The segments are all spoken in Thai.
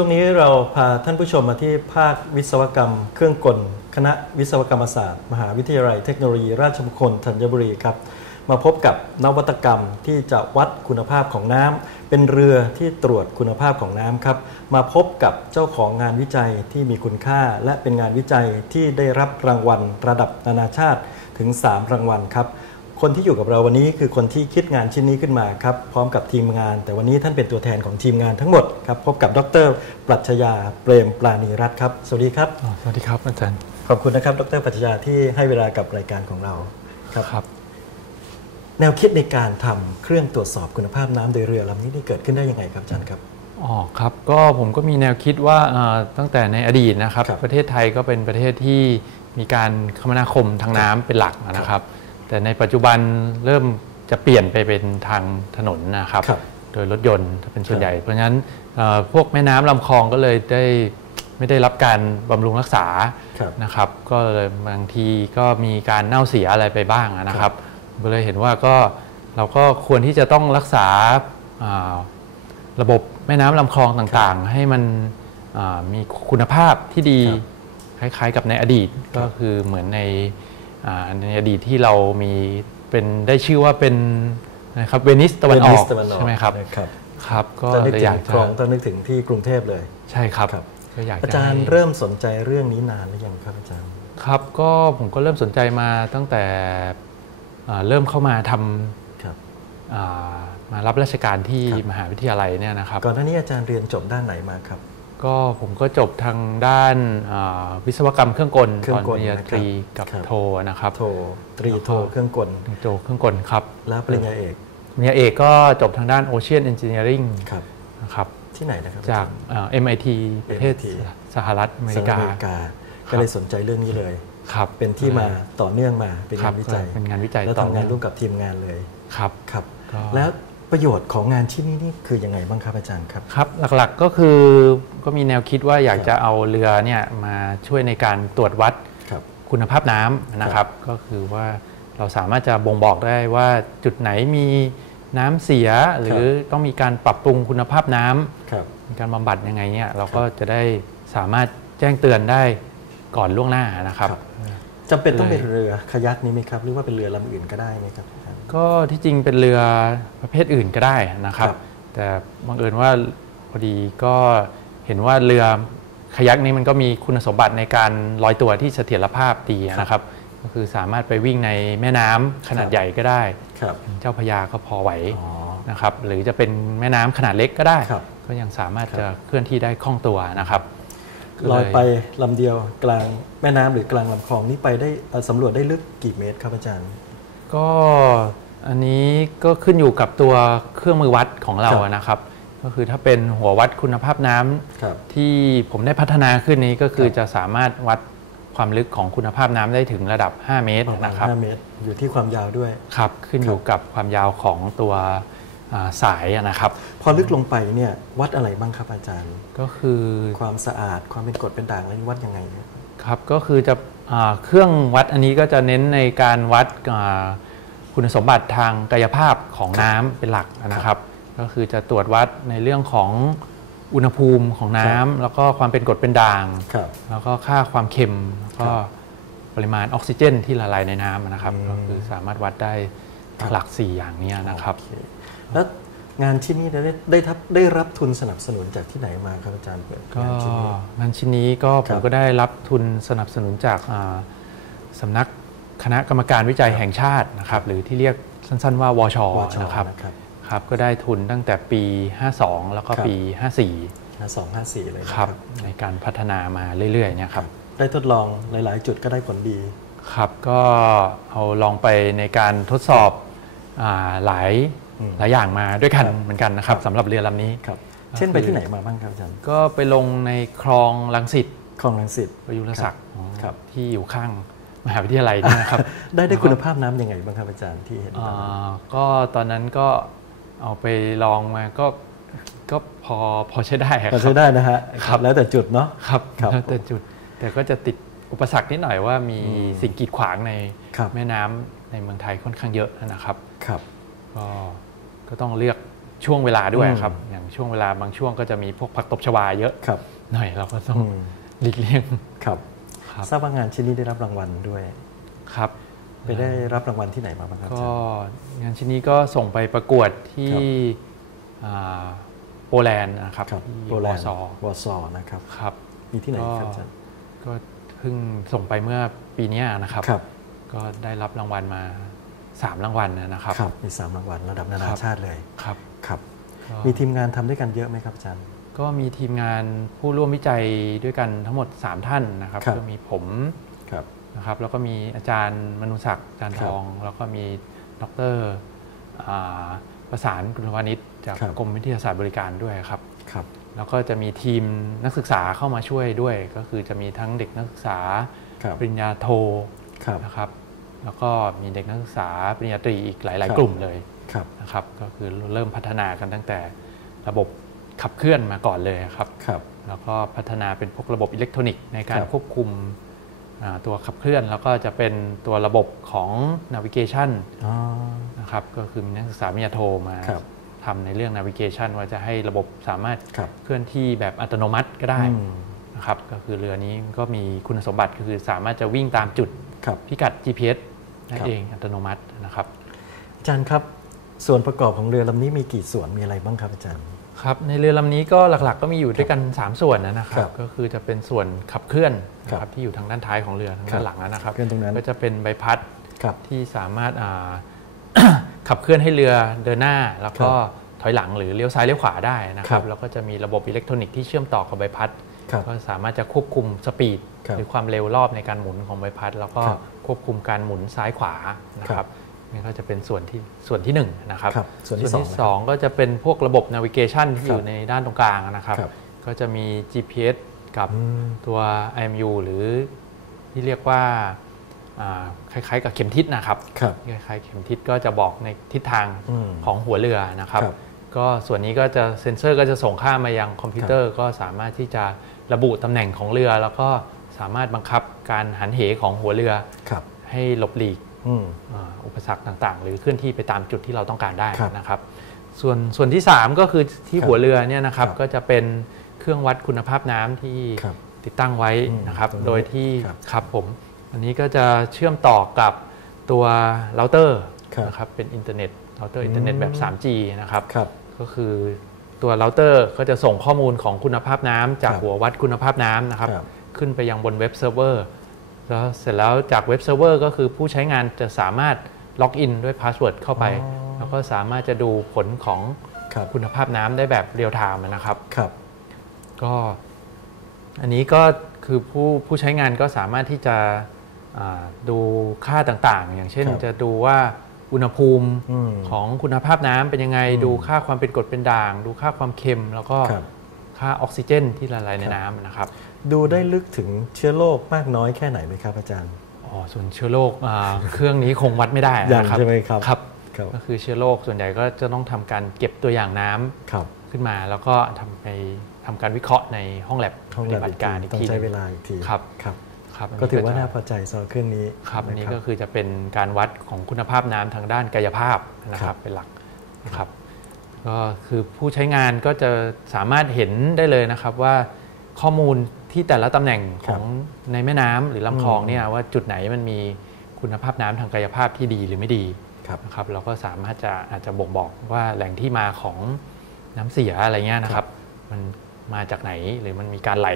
ช่วงนี้เราพาท่านผู้ชมมาที่ภาควิศวกรรม เครื่องกล คณะวิศวกรรมศาสตร์ มหาวิทยาลัยเทคโนโลยีราชมงคลธัญบุรีครับ มาพบกับนวัตกรรมที่จะวัดคุณภาพของน้ำเป็นเรือที่ตรวจคุณภาพของน้ำครับ มาพบกับเจ้าของงานวิจัยที่มีคุณค่า และเป็นงานวิจัยที่ได้รับรางวัลระดับนานาชาติถึง 3 รางวัลครับ คนที่อยู่กับเราวันนี้คือคนที่คิดงานชิ้นนี้ขึ้นมาครับพร้อมกับทีมงาน แต่วันนี้ท่านเป็นตัวแทนของทีมงานทั้งหมดครับพบกับดร ปรัชญาเปรมปราณีรัตน์ครับสวัสดีครับอ๋อสวัสดีครับอาจารย์ขอบคุณนะครับ ดรปรัชญาที่ให้เวลากับรายการของเราครับครับแนวคิดในการทำเครื่องตรวจสอบคุณภาพน้ำโดยเรือลำนี้นี่เกิดขึ้นได้ยังไงครับอาจารย์ครับอ๋อครับก็ผมก็มีแนวคิดว่าเอ่อตั้งแต่ในอดีตนะครับครับประเทศไทยก็เป็นประเทศที่มีการคมนาคมทางน้ำเป็นหลักนะครับ แต่ในปัจจุบันเริ่มจะเปลี่ยนไปเป็นทางถนนนะครับครับโดยรถยนต์ถ้าเป็นส่วนใหญ่ เพราะฉะนั้นเอ่อพวกแม่น้ำลำคลองก็เลยได้ไม่ได้รับการบำรุงรักษาครับนะครับ ก็เลยบางทีก็มีการเน่าเสียอะไรไปบ้างนะครับก็เลยเห็นว่าก็เราก็ควรที่จะต้องรักษาอ่าระบบแม่น้ำลำคลองต่างๆ ให้มันอ่ามีคุณภาพที่ดีครับคล้ายๆ กับในอดีตก็คือเหมือนในอ่า ในอดีตที่เรามีเป็นได้ชื่อว่าเป็นนะครับเวนิสตะวันออกเวตะวันออกใช่ไหมครับนะครับครับ ก็จะนึกเลยถึอยางกคจะลองต้องนึกถึงที่กรุงเทพเลย ใช่ครับครับก็อยากอาจะจารย์ให้เริ่มสนใจเรื่องนี้นานหรือยังครับอาจารย์ ครับก็ผมก็เริ่มสนใจมาตั้งแต่อ่าเริ่มเข้ามาทครับำอ่ามารับราชการที่ครับมหาวิทยาลัยเนี่ยนะครับก่อนหน้านี้อาจารย์เรียนจบด้านไหนมาครับ ก็ผมก็จบทางด้านอ่าวิศวกรรมเครื่องกลเครื่องกลตนปริญญาตรีนะครับกับครับ โทนะครับโทตรีโทเครื่องกลโทเครื่องกลครับแล้วปริญญาเอกปริญญาเอกก็จบทางด้าน Ocean Engineering ครับ นะครับที่ไหนนะครับ จากอจรย์อ่า MIT ประเทศ MIT สหรัฐอเมสหริรัฐกาอเมริกา ก็เลยสนใจเรื่องนี้เลย ครับเป็นที่มาต่อเนื่องมาเป็นครังาบนวิจัย เป็นงานวิจัยแล้วต่อทำงานร่วมกับทีมงานเลยครับ ครับ ก็ แล้ว ประโยชน์ของงานชิ้นนี้นี่คือยังไงบ้างครับอาจารย์ครับครับหลักๆก็คือก็มีแนวคิดว่าอยากจะเอาเรือเนี่ยมาช่วยในการตรวจวัดครับคุณภาพน้ำนะครับ ก็คือว่าเราสามารถจะบ่งบอกได้ว่าจุดไหนมีน้ำเสียหรือต้องมีการปรับปรุงคุณภาพน้ำครับมีการบำบัดยังไงเนี่ยเราก็จะได้สามารถแจ้งเตือนได้ก่อนล่วงหน้านะครับครับจำเป็นต้องเป็นเรือคายักนี้ไหมครับ หรือว่าเป็นเรือลำอื่นก็ได้ไหมครับอาจารย์ ก็ที่จริงเป็นเรือประเภทอื่นก็ได้นะครับครับแต่บังเอิญว่าพอดีก็เห็นว่าเรือคายักนี้มันก็มีคุณสมบัติในการลอยตัวที่เสถียรภาพดีนะครับ ก็คือสามารถไปวิ่งในแม่น้ำขนาดใหญ่ก็ได้ครับเจ้าพระยาก็พอไหวอ๋อนะครับหรือจะเป็นแม่น้ำขนาดเล็กก็ได้ครับก็ยังสามารถครับจะเคลื่อนที่ได้คล่องตัวนะครับก็ลอยเไปลำเดียวกลางแม่น้ำหรือกลางลำคลองนี่ไปได้เอ่อสำรวจได้ลึกกี่เมตรครับอาจารย์ ก็อันนี้ก็ขึ้นอยู่กับตัวเครื่องมือวัดของเราครับอะนะครับ ก็คือถ้าเป็นหัววัดคุณภาพน้ำครับที่ผมได้พัฒนาขึ้นนี้ก็คือครับจะสามารถวัดความลึกของคุณภาพน้ำได้ถึงระดับ 5 เมตรประมาณนะครับ5เมตร อยู่ที่ความยาวด้วยครับขึ้นอยู่กับความยาวของตัวอ่าสายอะนะครับ พอลึกลงไปเนี่ยวัดอะไรบ้างครับอาจารย์ ก็คือความสะอาดความเป็นกรดเป็นด่างอะไรนี่วัดยังไงเนี่ยครับก็คือจะอ่า เครื่องวัดอันนี้ก็จะเน้นในการวัดอ่าคุณสมบัติทางกายภาพของน้ำเป็นหลักนะครับ ก็คือจะตรวจวัดในเรื่องของอุณหภูมิของน้ำแล้วก็ความเป็นกรดเป็นด่างครับแล้วก็ค่าความเค็มแล้วก็ครับปริมาณออกซิเจน ที่ละลายในน้ำนะครับอืมก็คือสามารถวัดได้ครับหลัก 4 อย่างเนี้ยนะครับโอเคแล้ว งานชิ้นนี้ได้ได้ทับได้รับทุนสนับสนุนจากที่ไหนมาครับอาจารย์เปิดก็งานชิ้นนี้ งานชิ้นนี้ก็ผครัมบก็ได้รับทุนสนับสนุนจากอ่าสำนักคณะกรรมการวิจัยแห่งชาตินะครับหรือที่เรียกสั้นๆว่าวชวชนะครับนะครับครับ ก็ได้ทุนตั้งแต่ปี 52 แล้วก็ครับ ปีนะสองห้าสี่เลย54นะครับ ในการพัฒนามาเรื่อยๆเนี่ยครับ ได้ทดลองหลาย ๆ จุดก็ได้ผลดี ครับก็เอาลองไปในการทดสอบอาหลายอืม หลายอย่างมาด้วยกันครับเหมือนกันนะครับครับสำหรับเรือลำนี้ครับก็เช่นไปคือที่ไหนมาบ้างครับอาจารย์ก็ไปลงในคลองลังสิตคลองรังสิตประยุรศักดิ์ครับที่อยู่ข้างมหาวิทยาลัยเนี่ยนะครับ ได้ได้คุณภาพน้ำยังไงบ้างครับอาจารย์ที่เห็นอ่มาาก็ตอนนั้นก็เอาไปลองมาก็ก็พอพอใช้ได้อะคก็รับใช้ได้นะฮะครับแล้วแต่จุดเนาะครับครับแล้วแต่จุด แต่ก็จะติดอุปสรรคนิดหน่อยว่ามีอืมสิ่งกีดขวางในครับแม่น้ำในเมืองไทยค่อนข้างเยอะนะครับครับก็ ก็ต้องเลือกช่วงเวลาด้วยอืมครับ อย่างช่วงเวลาบางช่วงก็จะมีพวกผักตบชวาเยอะครับหน่อยเราก็ต้องอืมหลีกเลี่ยงครับครับทราบว่างานชิ้นนี้ได้รับรางวัลด้วยครับไปได้รับรางวัลที่ไหนมาบ้างครับอาก็จารย์งานชิ้นนี้ก็ส่งไปประกวดที่ครับอ่าโปแลนด์นะครับครับที่โปแลวอนด์ซอวอร์ซอนะครับครับมีที่ไหนก็ครับอาจารย์ก็เพิ่งส่งไปเมื่อปีเนี้ยนะครับครับ ก็ได้รับรางวัลมา สามรางวัลนะครับครับมีสามรางวัลระดับนานาครับชาติเลยครับครับก็มีทีมงานทำด้วยกันเยอะไหมครับอาจารย์ก็มีทีมงานผู้ร่วมวิจัยด้วยกันทั้งหมด 3 ท่านนะครับครับก็มีผมครับนะครับแล้วก็มีอาจารย์มนุศักดิ์อาจารย์ครัทบอง แล้วก็มีดรอ่าประสานกุลวานิชจากครับกรมวิทยาศาสตร์บริการด้วยครับครับ แล้วก็จะมีทีมนักศึกษาเข้ามาช่วยด้วย ก็คือจะมีทั้งเด็กนักศึกษาครับปริญญาโทครับนะครับ แล้วก็มีเด็กนักศึกษาปริญญาตรีอีกหลายครับๆกลุ่มเลยครับนะครับ ก็คือเริ่มพัฒนากันตั้งแต่ระบบขับเคลื่อนมาก่อนเลยครับครับแล้วก็พัฒนาเป็นพวกระบบอิเล็กทรอนิกส์ในการครับควบคุมอ่าตัวขับเคลื่อน แล้วก็จะเป็นตัวระบบของ navigation อ๋อนะครับก็คือมีนักศึกษาปริญญาโทมาครับทำในเรื่อง navigation ว่าจะให้ระบบสามารถครับเคลื่อนที่แบบอัตโนมัติก็ได้อืมนะครับก็คือเรือนี้ก็มีคุณสมบัติก็คือสามารถจะวิ่งตามจุดครับ พิกัด GPS นั่ครันบเองอัตโนมัตินะครับ อาจารย์ครับส่วนประกอบของเรือลำนี้มีกี่ส่วนมีอะไรบ้างครับอาจารย์ครับในเรือลำนี้ก็หลักๆ ก็มีอยู่ด้วยกัน 3 ส่วนนะครัครับบก็คือจะเป็นส่วนขับเคลื่อนนะคครัรับบที่อยู่ทางด้านท้ายของเรือทางครัด้าบนหลังนะครับเคลื่อนตรงนั้นก็จะเป็นใบพัดครับที่สามารถอ่าขับเคลื่อนให้เรือเดินหน้า แล้วก็ครับถอยหลังหรือเลี้ยวซ้ายเลี้ยวขวาได้นะคครัรับบแล้วก็จะมีระบบอิเล็กทรอนิกส์ที่เชื่อมต่อกับใบพัดครับ ก็สามารถจะควบคุมสปีดครับหรือความเร็วรอบในการหมุนของใบพัด แล้วก็ครับควบคุมการหมุนซ้ายขวานะคครัรับบนี่ก็จะเป็นส่วนที่ส่วนที่หนึ่งนะครับครับส่วนที่ส่วนสองที่นะครับสองก็จะเป็นพวกระบบ navigation ที่อคยู่รับในด้านตรงกลางนะครับครับก็จะมี GPS กับอืมตัว IMU หรือที่เรียกว่าอ่าคล้ายๆ กับเข็มทิศนะครับครับคล้ายๆเข็มทิศก็จะบอกในทิศทางอืมของหัวเรือนะครับครับก็ส่วนนี้ก็จะเซ็นเซอร์ก็จะส่งค่ามายังคอมพิวเตอร์ก็สามารถที่จะ ระบุตำแหน่งของเรือ แล้วก็สามารถบังคับการหันเหของหัวเรือครับให้หลบหลีกอืมอ่าอุปสรรคต่างๆ หรือเคลื่อนที่ไปตามจุดที่เราต้องการได้ครับนะครับ ส่วนส่วนที่ 3 ก็คือที่ครับหัวเรือเนี่ยนะครับครับก็จะเป็นเครื่องวัดคุณภาพน้ำที่ครับติดตั้งไว้นะครับอืมตรงนี้โดยที่ครับครับผม อันนี้ก็จะเชื่อมต่อกับตัวเราเตอร์ครับนะครับเป็นอินเทอร์เน็ตเราเตอร์อินเทอร์เน็ตแบบ 3G นะครับครับก็คือ ตัวเราเตอร์ก็จะส่งข้อมูลของคุณภาพน้ำจากครับหัววัดคุณภาพน้ำนะครับครับ ขึ้นไปยังบนเว็บเซิร์ฟเวอร์แล้วเสร็จแล้วจากเว็บเซิร์ฟเวอร์ก็คือผู้ใช้งานจะสามารถล็อกอินด้วยพาสเวิร์ดเข้าไปอ๋อแล้วก็สามารถจะดูผลของครับคุณภาพน้ำได้แบบเรียลไทม์นะครับครับก็อันนี้ก็คือผู้ผู้ใช้งานก็สามารถที่จะอ่าดูค่าต่างๆ อย่างเช่นครับจะดูว่า อุณหภูมิอืมของคุณภาพน้ำเป็นยังไงอืมดูค่าความเป็นกรดเป็นด่าง ดูค่าความเค็ม แล้วก็ครับค่าออกซิเจนที่ละลายในครับน้ำนะครับ ดูได้ลึกถึงเชื้อโรคมากน้อยแค่ไหนไหมครับอาจารย์อ๋อส่วนเชื้อโรคอ่าเครื่องนี้คงวัดไม่ได้ยังนะครับใช่ไหมครับครับครับก็คือเชื้อโรคส่วนใหญ่ก็จะต้องทำการเก็บตัวอย่างน้ำครับขึ้นมา แล้วก็ทำไปทำการวิเคราะห์ในห้องแลบห้องปแลฏิบบัอีติกการทีอีกต้องทีใช้หนึ่งเวลาอีกทีครับครับ ครับนก็นี้ถือว่าจะน่าพอใจสำหรับเครื่องนี้ครับอันนี้ะก็คือจะเป็นการวัดของคุณภาพน้ำทางด้านกายภาพนะคครัรับบเป็นหลักนะครับก็คือผู้ใช้งานก็จะสามารถเห็นได้เลยนะครับว่าข้อมูลที่แต่ละตำแหน่งของในแม่น้ำหรือลำคลองเนี่ยว่าจุดไหนมันมีคุณภาพน้ำทางกายภาพที่ดีหรือไม่ดีครับนะครับเราก็สามารถจะอาจจะบ่งบอกว่าแหล่งที่มาของน้ำเสียอะไรเงี้ยนะครับ มันมาจากไหนหรือมันมีการไหล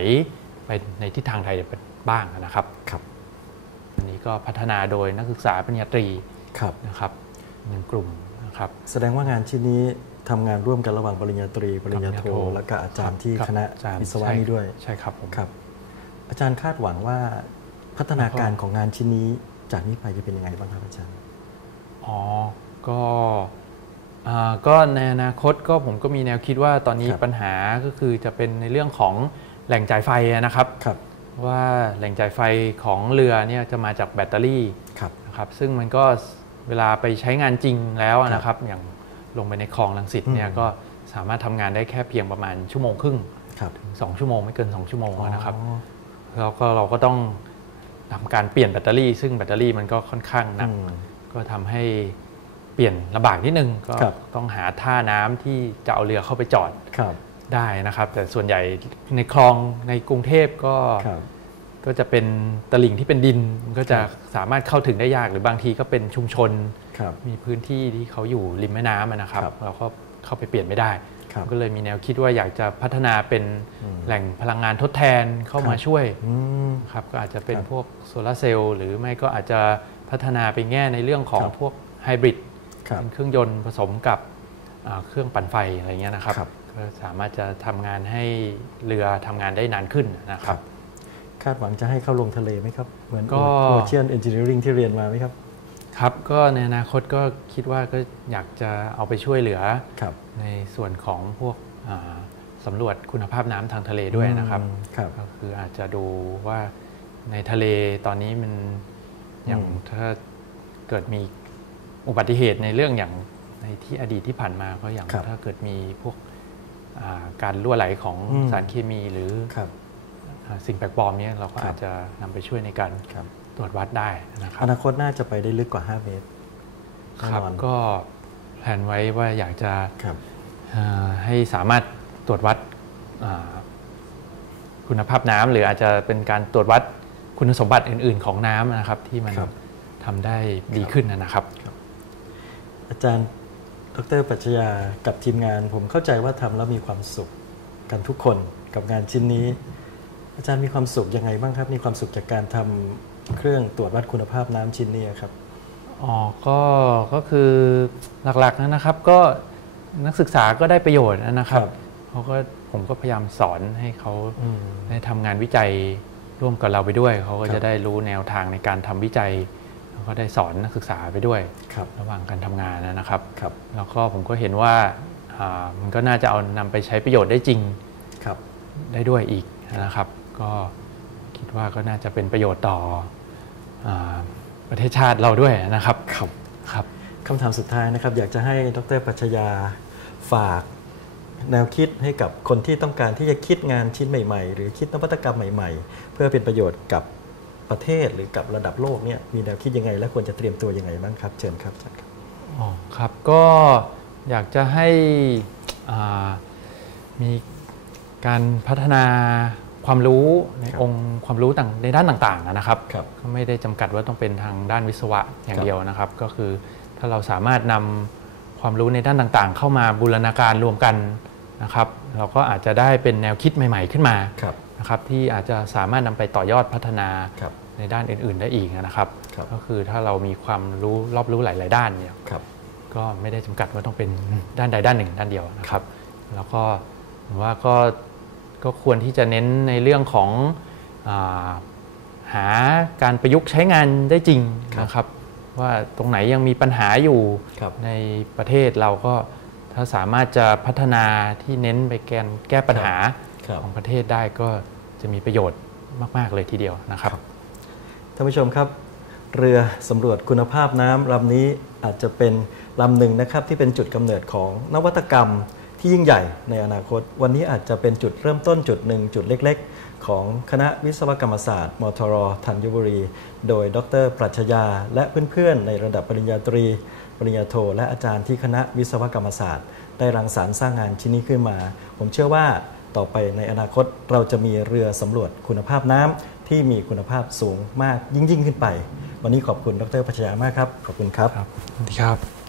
ไปในทิศทางใด บ้างนะครับครับอันนี้ก็พัฒนาโดยนักศึกษาปริญญาตรีครับนะครับหนึ่งกลุ่มนะครับแสดงว่างานชิ้นนี้ทำงานร่วมกันระหว่างปริญญาตรี ปริญญาโทปริญญาโทและก็อาจารย์ที่รับคณะอาจารย์วิศวะใช่นี้ด้วยใช่ครับผมครับ อาจารย์คาดหวังว่าพัฒนาการของงานชิ้นนี้จากนี้ไปจะเป็นยังไงบ้างครับอาจารย์อ๋อก็อ่าก็ในอนาคตก็ผมก็มีแนวคิดว่าตอนนี้ครับปัญหาก็คือจะเป็นในเรื่องของแหล่งจ่ายไฟนะครับครับ ว่าแหล่งจ่ายไฟของเรือเนี่ยจะมาจากแบตเตอรี่ครับนะครับซึ่งมันก็เวลาไปใช้งานจริงแล้วครับนะครับ อย่างลงไปในคลองลังสิตเนี่ยอืมก็สามารถทำงานได้แค่เพียงประมาณชั่วโมงครึ่งครับถึงสองชั่วโมงไม่เกิน 2 ชั่วโมงนะครับอ๋อแล้วก็เราก็ต้องทำการเปลี่ยนแบตเตอรี่ ซึ่งแบตเตอรี่มันก็ค่อนข้างหนักอืมก็ทำให้ปีลี่ยนลำบากนิดนึงก็ครับต้องหาท่าน้ำที่จะเอาเรือเข้าไปจอดครับ ได้นะครับ แต่ส่วนใหญ่ในคลองในกรุงเทพก็ครับก็จะเป็นตลิ่งที่เป็นดินมันก็จะครับสามารถเข้าถึงได้ยากหรือบางทีก็เป็นชุมชนครับมีพื้นที่ที่เขาอยู่ริมแม่น้ำอะนะครับครับเราก็เข้าไปเปลี่ยนไม่ได้ครับก็เลยมีแนวคิดว่าอยากจะพัฒนาเป็นอืมแหล่งพลังงานทดแทนเข้าครับมาช่วยอืมครับก็อาจจะเป็นครับพวกโซลาร์เซลล์หรือไม่ก็อาจจะพัฒนาไปแง่ในเรื่องของครับพวกไฮบริดครับเป็นเครื่องยนต์ผสมกับอ่าเครื่องปั่นไฟอะไรเงี้ยนะครับครับ ก็สามารถจะทำงานให้เรือทำงานได้นานขึ้นนะครับ คาดหวังจะให้เข้าลงทะเลไหมครับ เหมือนก็โอเชียนเอนจิเนียริงที่เรียนมาไหมครับ ครับก็ในอนาคตก็คิดว่าก็อยากจะเอาไปช่วยเหลือครับในส่วนของพวกอ่าสำรวจคุณภาพน้ำทางทะเลด้วยนะครับอืมครับก็คืออาจจะดูว่าในทะเลตอนนี้มันอย่างอืมถ้าเกิดมีอุบัติเหตุในเรื่องอย่างในที่อดีตที่ผ่านมาก็อย่างครับถ้าเกิดมีพวกอ่า การรั่วไหลของอืมสารเคมีหรือครับอ่าสิ่งแปลกปลอมเนี้ยเราก็ครับอาจจะนำไปช่วยในการครับตรวจวัดได้นะครัอบนาคตน่าจะไปได้ลึกกว่า 5 เมตรครับแน่นอนก็แผนไว้ว่าอยากจะครับอ่าให้สามารถตรวจวัดอ่าคุณภาพน้ำหรืออาจจะเป็นการตรวจวัดคุณสมบัติอื่น ๆ ของน้ำนะครับ ที่มันครับทำได้ดีขึ้นนะครับ อาจารย์ ดรปรัชญากับทีมงาน ผมเข้าใจว่าทำแล้วมีความสุขกันทุกคนกับงานชิ้นนี้ อาจารย์มีความสุขยังไงบ้างครับ มีความสุขจากการทำเครื่องตรวจวัดคุณภาพน้ำชิ้นนี้ครับอ๋อก็ก็คือหลักๆนะครับ ก็นักศึกษาก็ได้ประโยชน์นะครับครับเขาก็ผมก็พยายามสอนให้เขาอืมได้ทำงานวิจัยร่วมกับเราไปด้วย เขาก็ครับจะได้รู้แนวทางในการทำวิจัยแล้ว ก็ได้สอนนักศึกษาไปด้วยครับระหว่างการทำงานนะครับครับแล้วก็ผมก็เห็นว่าอ่ามันก็น่าจะเอานำไปใช้ประโยชน์ได้จริงครับได้ด้วยอีกนะครับ ก็คิดว่าก็น่าจะเป็นประโยชน์ต่ออาประเทศชาติเราด้วยนะครับครับครับคำถามสุดท้ายนะครับ อยากจะให้ดรปรัชญาฝากแนวคิดให้กับคนที่ต้องการที่จะคิดงานชิ้นใหม่ ๆ หรือคิดนวัตกรรมใหม่ ๆ เพื่อเป็นประโยชน์กับ ประเทศหรือกับระดับโลกเนี่ยมีแนวคิดยังไง และควรจะเตรียมตัวยังไงบ้างครับ เชิญครับอาจารย์ครับอ๋อครับก็อยากจะให้อ่ามีการพัฒนาความรู้ในครับองค์ความรู้ต่างในด้านต่างๆนะครับครับก็ไม่ได้จำกัดว่าต้องเป็นทางด้านวิศวะอย่าคงรับเดียวนะครับ ก็คือถ้าเราสามารถนำความรู้ในด้านต่างๆ เข้ามาบูรณาการรวมกันนะครับ เราก็อาจจะได้เป็นแนวคิดใหม่ ๆ ขึ้นมาครับ นะครับที่อาจจะสามารถนำไปต่อยอดพัฒนาครับในด้านอื่น ๆ ได้อีกนะครับครับ ก็คือถ้าเรามีความรู้รอบรู้หลาย ๆ ด้านเนี่ยครับก็ไม่ได้จำกัดว่าต้องเป็นด้านใดด้านหนึ่ง ด้านเดียวนะครับ แล้วก็ผมว่าก็ก็ควรที่จะเน้นในเรื่องของอาหาการประยุกต์ใช้งานได้จริงครับนะครับ ว่าตรงไหนยังมีปัญหาอยู่ครับในประเทศเราก็ถ้าสามารถจะพัฒนาที่เน้นไปแกนแก้ปัญหาครับของประเทศได้ก็ จะมีประโยชน์มาก ๆ เลยทีเดียวนะครับท่านผู้ชมครับ เรือสำรวจคุณภาพน้ำลำนี้อาจจะเป็นลำหนึ่งนะครับที่เป็นจุดกำเนิดของนวัตกรรมที่ยิ่งใหญ่ในอนาคต วันนี้อาจจะเป็นจุดเริ่มต้นจุดหนึ่งจุดเล็ก ๆ ของคณะวิศวกรรมศาสตร์ มทรธัญบุรี โดยดรปรัชญาและเพื่อนๆ ในระดับปริญญาตรี ปริญญาโท และอาจารย์ที่คณะวิศวกรรมศาสตร์ ได้รังสรรค์สร้างงานชิ้นนี้ขึ้นมา ผมเชื่อว่า ต่อไปในอนาคตเราจะมีเรือสำรวจคุณภาพน้ำที่มีคุณภาพสูงมากยิ่งยิ่งขึ้นไป วันนี้ขอบคุณดรพัชญามากครับ ขอบคุณครับ สวัสดีครับ